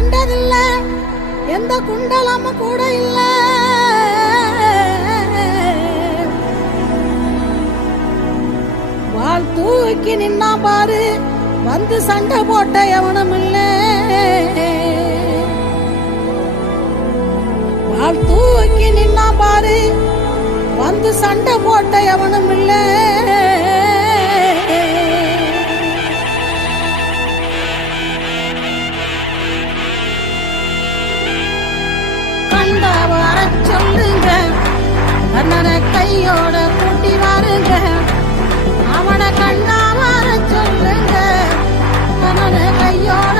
கண்டதில்ல, எந்த குண்டலமும் கூட இல்ல. வாள் தூக்கி நின்னா பாரு, வந்து சண்டை போட்ட எவனும் இல்ல. வாள் தூக்கி நின்னா பாரு, வந்து சண்டை போட்ட எவனும் இல்ல. கண்டா வர சொல்லுங்க, கண்ணனை கையோட கூட்டி வாருங்க. அவனை கண்ணா வர சொல்லுங்க, கண்ணனை கையோட